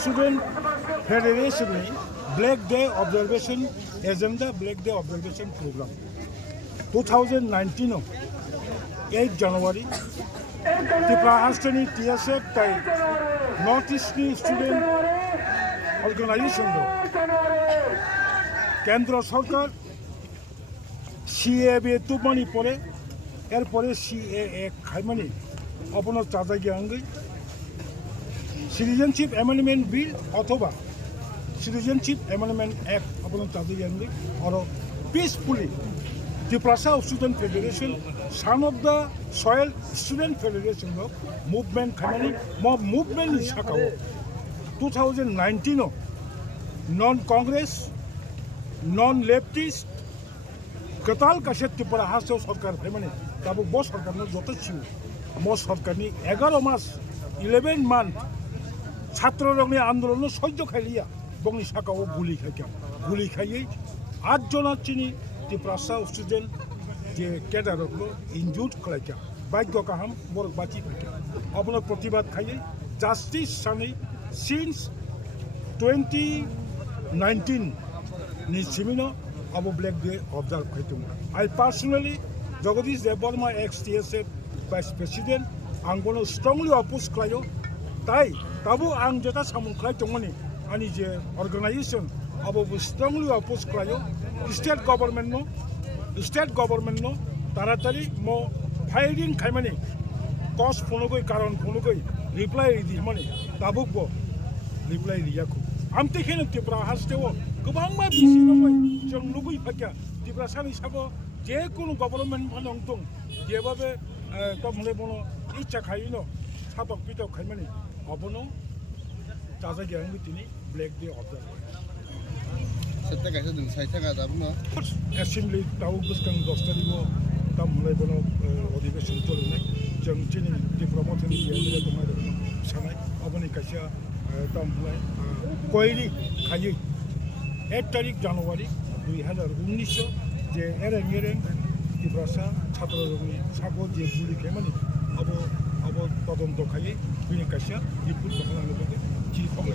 Student Federation Black Day Observation Agenda Black Day Observation Program 2019 8 January Tripura Hastani TSF tai North East Student Organization Kendra Sarkar CAA tubani pore erpore CAA khaimani apno chaja gyangai Citizenship Amendment Bill অথবা Citizenship Amendment Act আপনার তাদের জানবে আর peacefully Tripura Student Federation son of the soil student federation of movement Khamenei movement শাখাও 2019 non-congress non-leftist কতাল কাছে Tripura হাসো সরকার মানে তাবো বস সরকার যত ছিল মো সরকারনি 11 মাস 11 month ছাত্ররঙে আন্দোলন সহ্য খাইলিয়া বংনি শাখাও গুলি খাইয়ে 8 জন চিনি Tripura স্টুডেন্ট যে ক্যাডার হলো ইনজুর্ড খাইকা ভাগ্য কাহাম বড় বাঁচি থাকে আপনার প্রতিবাদ খাইয়ে justice Sunny since 2019 ni simino abo black day observe khaitum I personally Jagadish Debbarma ex-TSF vice president ang gono strongly oppose khlayo tai tabu ang jeta samung khlai tongmani ani je organization abo strongly oppose khlayo state government no taratari mo firing khaimani cause phonogoi karon phonogoi reply di mani tabuk bo reply riyaku amte khene Tripura hasteo गोबांबा बिसि रमै जों लुगै फाक्या Tripura सानि साबो जे कोनो government फानं दं जेबाबे तमले बनो इच्छा खाइनो साबक पिटक खाइमानि अबनो जाजा ग्यां बितिनि black day observe सेटा guys जों साइथा गाजाबनो assembly ताउ बुस्कां 10 तारिखो तमले बनो अधिवेशन चलिनाय जों दिनै Tripura मथनि जेले दंमाय सानाय अबनि काइसा तमले कोइरि खायै 1 तारिख জানুয়ারি 2019 যে এরেং Tripura ছাত্ররঙি সাগো যে গুলি খেমানি অব তদন্ত খাইয়ে বিনি কাইসা রিপোর্ট বানানো চিঠি খবর